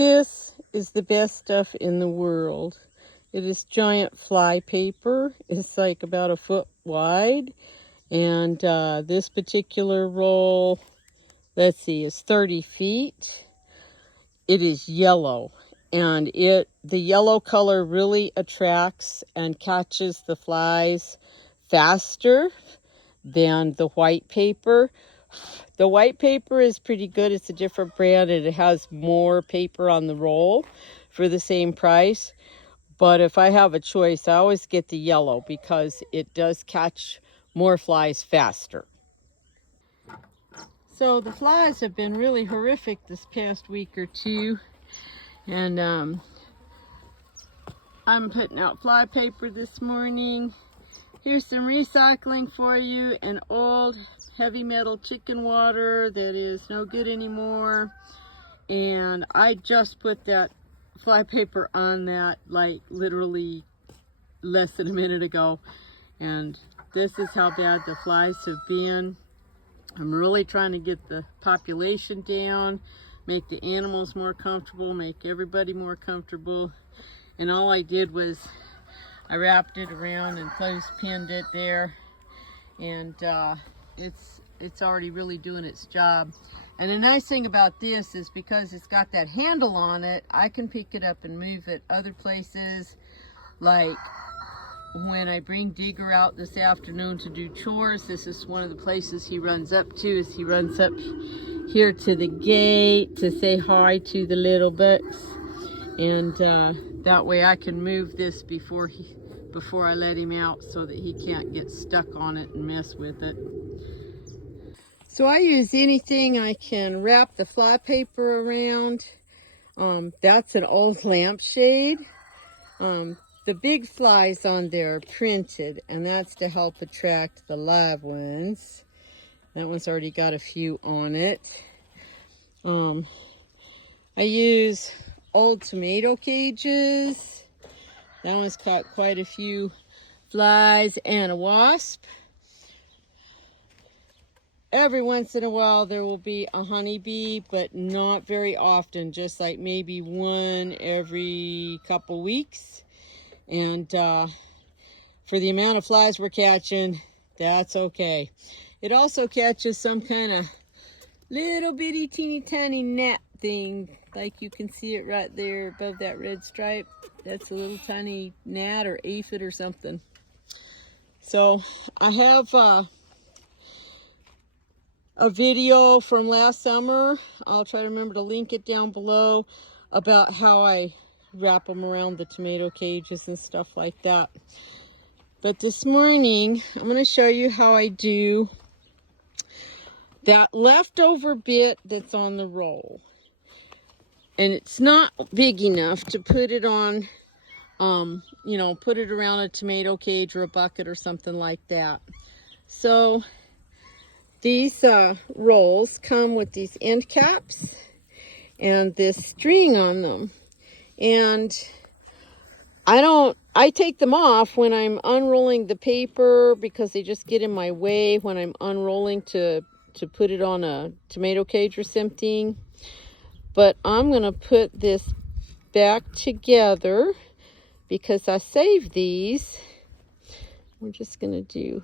This is the best stuff in the world. It is giant fly paper. It's like about a foot wide. And this particular roll, let's see, is 30 feet. It is yellow. And the yellow color really attracts and catches the flies faster than the white paper. The white paper is pretty good. It's a different brand and it has more paper on the roll for the same price. But if I have a choice, I always get the yellow because it does catch more flies faster. So the flies have been really horrific this past week or two. And I'm putting out fly paper this morning. Here's some recycling for you. An old heavy metal chicken water that is no good anymore. And I just put that fly paper on that like literally less than a minute ago. And this is how bad the flies have been. I'm really trying to get the population down, make the animals more comfortable, make everybody more comfortable. And all I did was I wrapped it around and close-pinned it there. And it's already really doing its job. And the nice thing about this is because it's got that handle on it, I can pick it up and move it other places. Like when I bring Digger out this afternoon to do chores, this is one of the places he runs up to. Is he runs up here to the gate to say hi to the little bucks. And that way I can move this before I let him out so that he can't get stuck on it and mess with it. So I use anything I can wrap the fly paper around. That's an old lampshade. The big flies on there are printed, and that's to help attract the live ones. That one's already got a few on it. I use old tomato cages. That one's caught quite a few flies and a wasp. Every once in a while there will be a honeybee, but not very often, just like maybe one every couple weeks. And for the amount of flies we're catching, that's okay. It also catches some kind of little bitty teeny tiny gnat thing, like you can see it right there above that red stripe. That's a little tiny gnat or aphid or something. So I have a video from last summer. I'll try to remember to link it down below about how I wrap them around the tomato cages and stuff like that. But this morning I'm going to show you how I do that leftover bit that's on the roll. And it's not big enough to put it on, you know, put it around a tomato cage or a bucket or something like that. So these rolls come with these end caps and this string on them. And I take them off when I'm unrolling the paper because they just get in my way when I'm unrolling to put it on a tomato cage or something. But I'm going to put this back together because I saved these. We're just going to do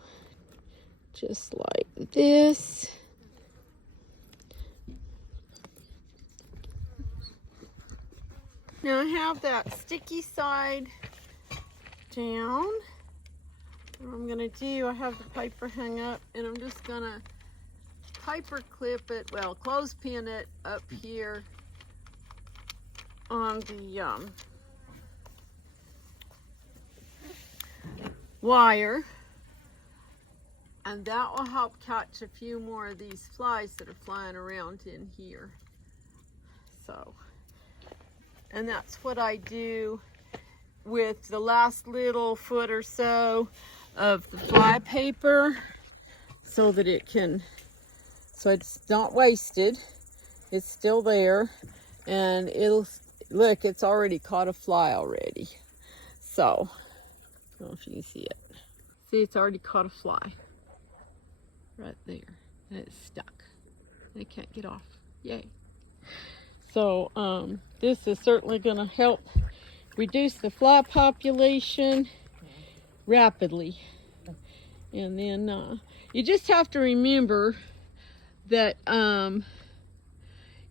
just like this. Now I have that sticky side down. What I'm going to do, I have the paper hung up and I'm just going to paper clip it, well, clothespin it up here on the wire, and that will help catch a few more of these flies that are flying around in here. So, and that's what I do with the last little foot or so of the fly paper so that so it's not wasted. It's still there, and look, it's already caught a fly already. So, I don't know if you can see it. See, it's already caught a fly right there, and it's stuck. They can't get off. Yay. So this is certainly going to help reduce the fly population rapidly. And then you just have to remember that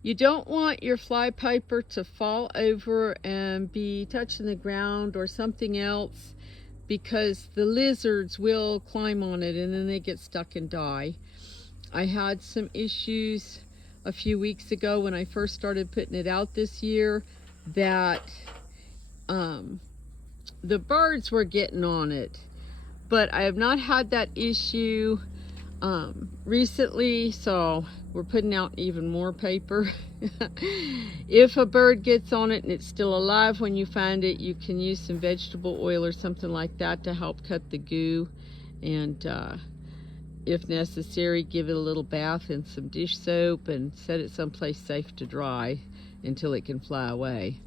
you don't want your flypaper to fall over and be touching the ground or something else, because the lizards will climb on it and then they get stuck and die. I had some issues a few weeks ago when I first started putting it out this year that the birds were getting on it, but I have not had that issue recently, so we're putting out even more paper. If a bird gets on it and it's still alive when you find it, you can use some vegetable oil or something like that to help cut the goo, and if necessary, give it a little bath in some dish soap and set it someplace safe to dry until it can fly away.